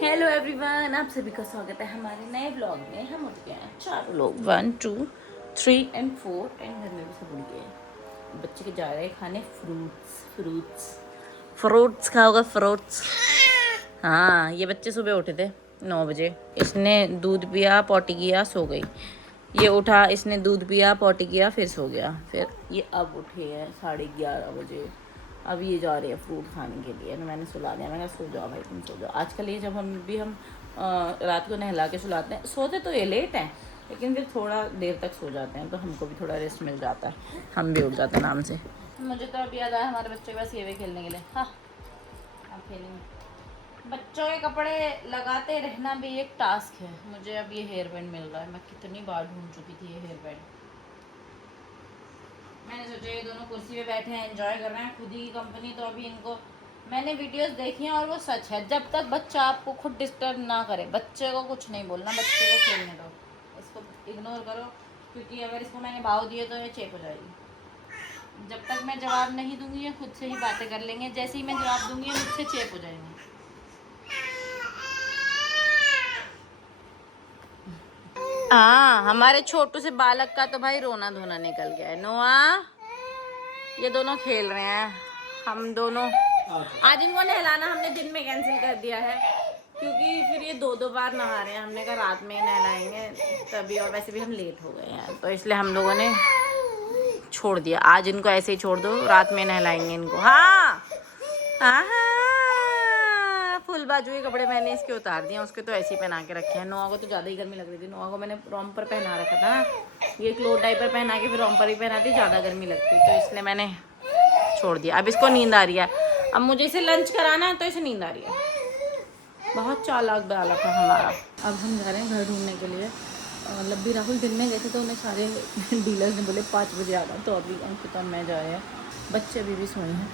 Hello everyone, आप सभी का स्वागत है हमारे नए ब्लॉग में। हम उठ गए हैं चारों लोग, 1 2 3 एंड 4 एंड घर में भी सब उठ गए हैं। बच्चे के जा रहे हैं खाने फ्रूट्स फ्रूट्स खाओगे फ्रूट्स। हाँ, ये बच्चे सुबह उठे थे 9 बजे। इसने दूध पिया, पॉटी किया, सो गई। ये उठा, इसने दूध पिया, पॉटी किया, फिर सो गया। फिर ये अब उठे हैं 11:30 बजे। अब ये जा रहे हैं फ्रूट खाने के लिए। मैंने सुला दिया, मैंने कहा सो जाओ भाई, तुम सो जाओ। आजकल ये जब हम रात को नहला के सुलाते हैं, सोते तो ये लेट हैं लेकिन फिर थोड़ा देर तक सो जाते हैं, तो हमको भी थोड़ा रेस्ट मिल जाता है, हम भी उठ जाते हैं आराम से। मुझे तो अब याद आया हमारे बच्चे के पास ये भी खेलने के लिए। हाँ, अब खेलेंगे। बच्चों के कपड़े लगाते रहना भी एक टास्क है। मुझे अब ये हेयर बैंड मिल रहा है। मैं कितनी बार ढूंढ चुकी थी ये हेयर बैंड। मैंने सोचा ये दोनों कुर्सी पे बैठे हैं, एंजॉय कर रहे हैं खुद ही की कंपनी, तो अभी इनको मैंने वीडियोस देखी हैं और वो सच है। जब तक बच्चा आपको खुद डिस्टर्ब ना करे, बच्चे को कुछ नहीं बोलना, बच्चे को खेलने दो, इसको इग्नोर करो, क्योंकि अगर इसको मैंने भाव दिए तो ये चेप हो जाएगी। जब तक मैं जवाब नहीं दूंगी ये खुद से ही बातें कर लेंगे, जैसे ही मैं जवाब दूंगी ये मुझसे चेप हो जाएंगे। हाँ, हमारे छोटू से बालक का तो भाई रोना धोना निकल गया है। नोआ, ये दोनों खेल रहे हैं। हम दोनों आज इनको नहलाना हमने दिन में कैंसिल कर दिया है, क्योंकि फिर ये दो बार नहा रहे हैं। हमने कहा रात में ही नहलाएंगे तभी, और वैसे भी हम लेट हो गए हैं, तो इसलिए हम लोगों ने छोड़ दिया। आज इनको ऐसे ही छोड़ दो, रात में नहलाएंगे इनको। हाँ हाँ, फुल बाजू के कपड़े मैंने इसके उतार दिए, उसके तो ऐसे ही पहना के रखे हैं। नोआ को तो ज़्यादा ही गर्मी लग रही थी। नोआ को मैंने रॉम्पर पहना रखा था ना, ये क्लोथ डाइपर पहना के फिर रॉम्पर ही पहनाती, ज़्यादा गर्मी लगती, तो इसलिए मैंने छोड़ दिया। अब इसको नींद आ रही है। अब मुझे इसे लंच कराना है तो इसे नींद आ रही है। बहुत चालाक बालक है हमारा। अब हम जा रहे हैं घर ढूंढने के लिए। लब्बी राहुल दिन में गए थे तो उन्हें सारे डीलर्स ने बोले 5 बजे आना, तो अभी अंकिता मैं जा रहे हैं। बच्चे अभी भी सोए हैं,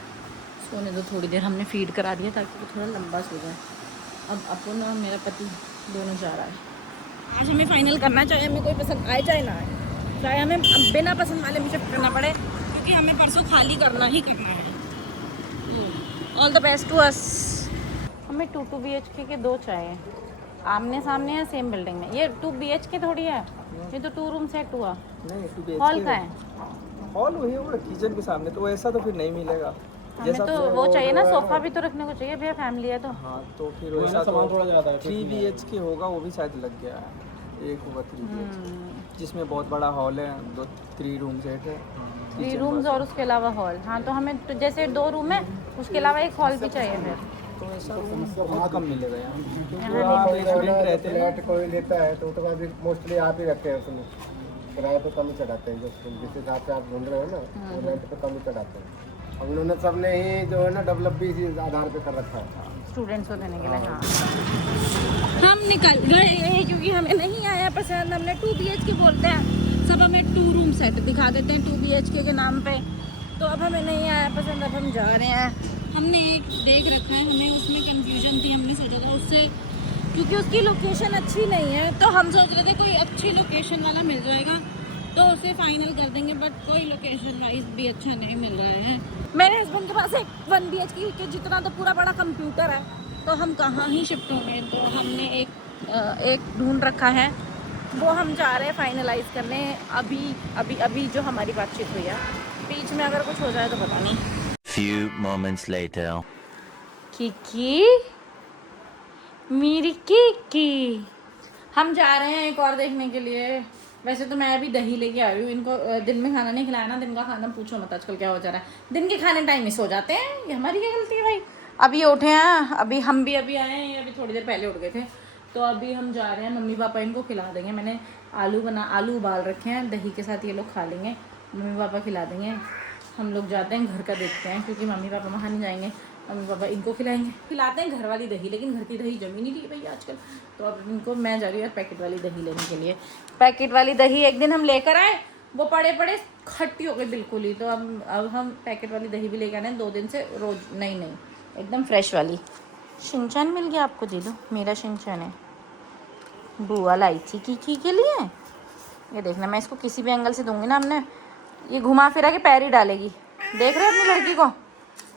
सोने दो थोड़ी देर। हमने फीड करा दिया ताकि वो थोड़ा लंबा सो जाए। अब अपन और मेरा पति दोनों जा रहा है। आज हमें फाइनल करना, चाहे हमें कोई पसंद आए चाहे ना आए, चाहे हमें बिना पसंद वाले भी शिफ्ट करना पड़े, क्योंकि हमें परसों खाली करना ही करना है। All the best to us. हमें 2 BHK के 2 चाहिए, आमने सामने है, सेम बिल्डिंग में। ये 2 BHK थोड़ी है, ये तो 2 रूम सेट हुआ। नहीं 2 BHK हॉल का है। हॉल वही होगा किचन के सामने, तो ऐसा तो फिर नहीं मिलेगा। हमें तो वो चाहिए ना, सोफा भी तो रखने को चाहिए भैया, फैमिली है तो। हाँ, तो फिर वैसा तो 3 BHK होगा, वो भी शायद लग गया है। एक होगा 3 BHK जिसमें बहुत बड़ा हॉल है, 3 रूम सेट है, 3 रूम्स और उसके अलावा हॉल। हाँ, तो हमें तो जैसे 2 रूम है, उसके अलावा एक हॉल भी चाहिए फिर। तो ऐसा रूम बहुत कम मिलेगा यहाँ, क्योंकि यहाँ वहाँ स्टूडेंट रहते हैं। फ्लैट कोई लेता है तो उसके बाद मोस्टली आप ही रखते हैं, उसमें किराए पे कम ही चढ़ाते हैं। जिस हिसाब से आप ढूंढ रहे हो ना, वो रेंट पे कम ही चढ़ाते हैं। अब उन्होंने सबने ही जो है ना डेवलप भी इसी आधार पे कर रखा है, स्टूडेंट्स को देने के लिए। हाँ, हम निकल गए क्योंकि हमें नहीं आया पसंद। हमने 2 BHK बोलते हैं सब, हमें 2 रूम सेट दिखा देते हैं 2 BHK के नाम पे, तो अब हमें नहीं आया पसंद। अब हम जा रहे हैं। हमने एक देख रखा है, हमें उसमें कंफ्यूजन थी, हमने सोचा था उससे, क्योंकि उसकी लोकेशन अच्छी नहीं है, तो हम सोच रहे थे कोई अच्छी लोकेशन वाला मिल जाएगा तो उसे फाइनल कर देंगे, बट कोई लोकेशन वाइज भी अच्छा नहीं मिल रहा है। मेरे हस्बैंड के पास एक 1 BHK के जितना तो पूरा बड़ा कंप्यूटर है, तो हम कहाँ ही शिफ्ट होंगे। तो हमने एक ढूंढ रखा है, वो हम जा रहे हैं फाइनलाइज करने। अभी जो हमारी बातचीत हुई है, बीच में अगर कुछ हो जाए तो पता नहीं। Few moments later. किकी, मेरी किकी, हम जा रहे हैं एक और देखने के लिए। वैसे तो मैं अभी दही लेके आई हूँ। इनको दिन में खाना नहीं खिलाया ना, दिन का खाना पूछो मत आजकल क्या हो जा रहा है। दिन के खाने टाइम में सो जाते हैं, ये हमारी क्या गलती है भाई। अभी उठे हैं, अभी हम भी अभी आए हैं, अभी थोड़ी देर पहले उठ गए थे, तो अभी हम जा रहे हैं। मम्मी पापा इनको खिला देंगे। मैंने आलू उबाल रखे हैं, दही के साथ ये लोग खा लेंगे, मम्मी पापा खिला देंगे। हम लोग जाते हैं घर का देखते हैं, क्योंकि मम्मी पापा वहाँ नहीं जाएंगे, मम्मी पापा इनको खिलाते हैं घर वाली दही, लेकिन घर की दही जमी नहीं रही भैया आजकल। तो अब इनको मैं जा रही हूँ पैकेट वाली दही लेने के लिए। पैकेट वाली दही एक दिन हम लेकर आए, वो पड़े खट्टी हो गई बिल्कुल ही, तो अब हम पैकेट वाली दही भी लेकर आए 2 दिन से रोज। नहीं एकदम फ्रेश वाली। शिनचैन मिल गया आपको, दे दो, मेरा शिनचैन है। बुआ लाई थी की के लिए। ये देखना, मैं इसको किसी भी एंगल से दूंगी ना, हमने ये घुमा फिरा के पैर ही डालेगी। देख रहे हो अपनी लड़की को,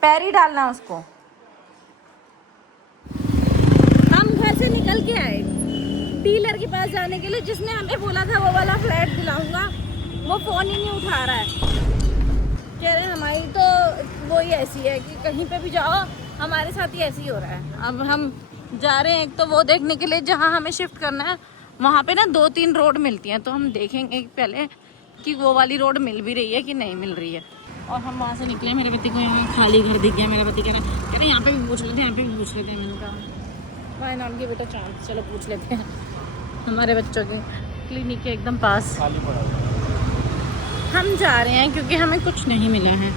पैर ही डालना उसको। हम घर से निकल के आए डीलर के पास जाने के लिए, जिसने हमें बोला था वो वाला फ्लैट दिलाऊंगा, वो फ़ोन ही नहीं उठा रहा है। कह रहे हैं हमारी तो वही ऐसी है कि कहीं पे भी जाओ हमारे साथ ही ऐसे ही हो रहा है। अब हम जा रहे हैं एक तो वो देखने के लिए जहाँ हमें शिफ्ट करना है, वहाँ पे ना 2-3 रोड मिलती हैं, तो हम देखेंगे पहले कि वो वाली रोड मिल भी रही है कि नहीं मिल रही है। और हम वहाँ से निकले, मेरे पति को यहाँ खाली घर दिख गया। मेरा पति कह रहा है यहाँ पे भी पूछ लेते हैं, यहाँ पे भी पूछ लेते हैं। मैंने कहा why not give it a chance, चलो पूछ लेते हैं। हमारे बच्चों के क्लिनिक के एकदम पास खाली पड़ा हुआ हम जा रहे हैं क्योंकि हमें कुछ नहीं मिला है।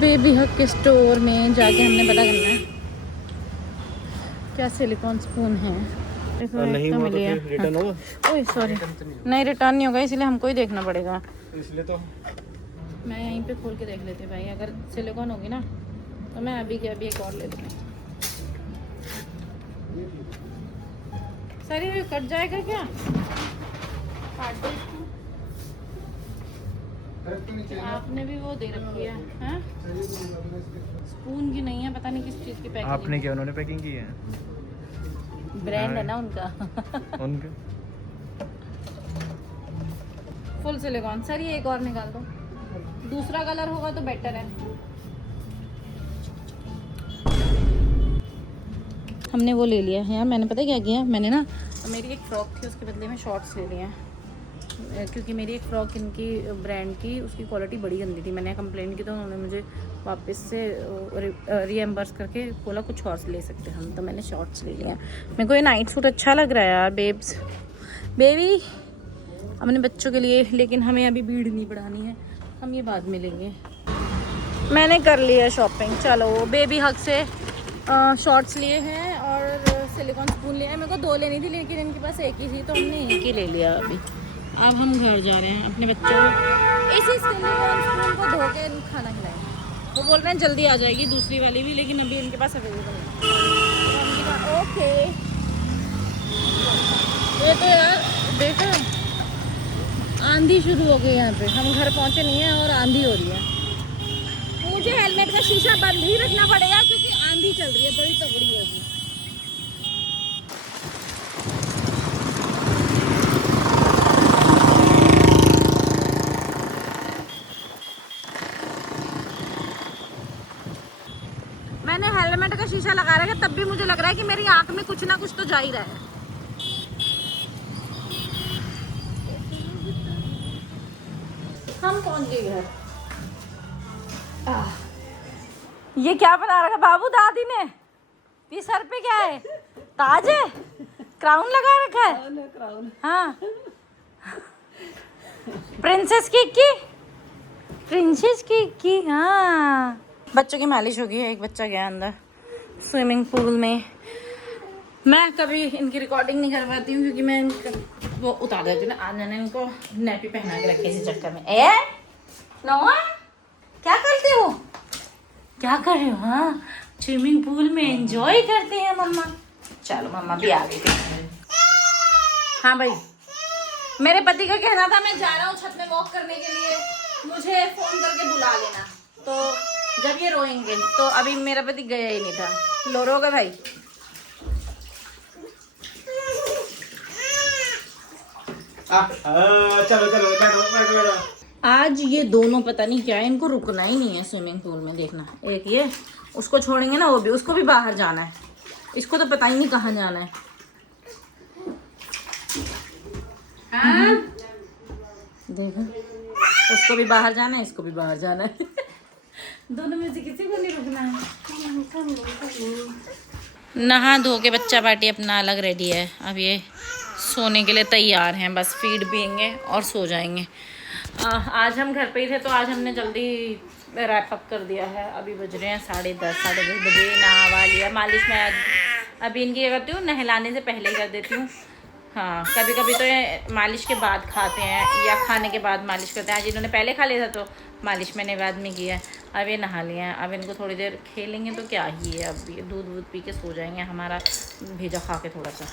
बेबी हक के स्टोर में जाके हमने पता करना है क्या सिलिकॉन स्पून है। देखो नहीं तो हुआ मिली तो है। फिर रिटर्न होगा? ओए सॉरी, नहीं रिटर्न नहीं होगा, इसलिए हमको ही देखना पड़ेगा। इसलिए तो मैं यहीं पे खोल के देख लेती भाई, अगर सिलिकॉन होगी ना तो मैं अभी के अभी एक और ले लूँगी। सर ये कट जाएगा क्या? काट दो इसको। आपने भी वो दे रखी है, हैं? स्पून की नहीं है, पता नहीं किस चीज़ की पैकिंग। आपने क्या उन्होंने पैकिंग की है? ब्रांड है ना उनका। उनके फुल सिलिकॉन। सर ये एक और निकाल दो, दूसरा कलर होगा तो बेटर है। हमने वो ले लिया है यार। मैंने पता क्या किया, मैंने ना मेरी एक फ्रॉक थी उसके बदले में शॉर्ट्स ले लिए हैं, क्योंकि मेरी एक फ़्रॉक इनकी ब्रांड की उसकी क्वालिटी बड़ी गंदी थी। मैंने कंप्लेन की तो उन्होंने मुझे वापस से रीएम्बर्स करके बोला कुछ शॉर्ट्स ले सकते हैं हम, तो मैंने शॉर्ट्स ले लिया। मेरे को ये नाइट सूट अच्छा लग रहा है यार बेब्स, बेबी अपने बच्चों के लिए, लेकिन हमें अभी भीड़ नहीं बढ़ानी है, हम ये बाद में लेंगे। मैंने कर लिया शॉपिंग। चलो बेबी हक से शॉर्ट्स लिए हैं और सिलिकॉन स्पून लिया है। मेरे को 2 लेनी थी लेकिन इनके पास एक ही थी तो हमने एक ही ले लिया। अभी अब हम घर जा रहे हैं अपने बच्चों को इसी सिलिकॉन स्पून को धो के खाना खिलाएंगे। वो बोल रहे हैं जल्दी आ जाएगी दूसरी वाली भी, लेकिन अभी इनके पास अवेलेबल है। ओके ये तो यार देखो आंधी शुरू हो गई यहाँ पे, हम घर पहुँचे नहीं हैं और आंधी हो रही है। मुझे हेलमेट का शीशा बंद ही रखना पड़ेगा क्योंकि आंधी चल रही है, बड़ी तगड़ी होगी। मैंने हेलमेट का शीशा लगा रखा है, तब भी मुझे लग रहा है कि मेरी आंख में कुछ ना कुछ तो जा ही रहा है। हम पहुंच गए घर। ये क्या बना रखा बाबू दादी ने? ये सर पे क्या है? ताज है? क्राउन लगा रखा है? हाँ प्रिंसेस की हाँ। बच्चों की मालिश हो गई है, एक बच्चा गया अंदर स्विमिंग पूल में। मैं कभी इनकी रिकॉर्डिंग नहीं कर पाती हूँ क्योंकि मैं वो उतार देती हूँ ना। आज मैंने इनको नैपी पहना के रखी इसी चक्कर में। ए नोआ क्या करते हो, क्या कर रहे हो? हाँ स्विमिंग पूल में एंजॉय करते हैं मम्मा। चलो मम्मा भी आ गई। हाँ भाई मेरे पति का कहना था मैं जा रहा हूँ छत में वॉक करने के लिए, मुझे फोन करके बुला लेना। तो जब ये रोएंगे तो अभी मेरा पति गया ही नहीं था। लो रोगे भाई। चलो बैठो। आज ये दोनों पता नहीं क्या है, इनको रुकना ही नहीं है स्विमिंग पूल में। देखना एक ये उसको छोड़ेंगे ना, वो भी उसको भी बाहर जाना है। इसको तो पता ही नहीं कहाँ जाना है। हाँ? देखो उसको भी बाहर जाना है, इसको भी बाहर जाना है। दोनों में से किसी को नहीं रुकना है। नहा धो के बच्चा पार्टी अपना अलग रेडी है। अब ये सोने के लिए तैयार हैं, बस फीड पियेंगे और सो जाएंगे। आज हम घर पे ही थे तो आज हमने जल्दी रैप अप कर दिया है। अभी बज रहे हैं 10:30 10:30 बजे। नहा लिया, मालिश में अभी इनकी क्या करती हूँ, नहलाने से पहले ही कर देती हूँ। हाँ कभी कभी तो ये मालिश के बाद खाते हैं या खाने के बाद मालिश करते हैं। आज इन्होंने पहले खा लिया था तो मालिश मैंने बाद में किया है। अब ये नहा लिए हैं, अब इनको थोड़ी देर खेलेंगे तो क्या ही है। अब ये दूध पी के सो जाएंगे। हमारा भेजा खा के थोड़ा सा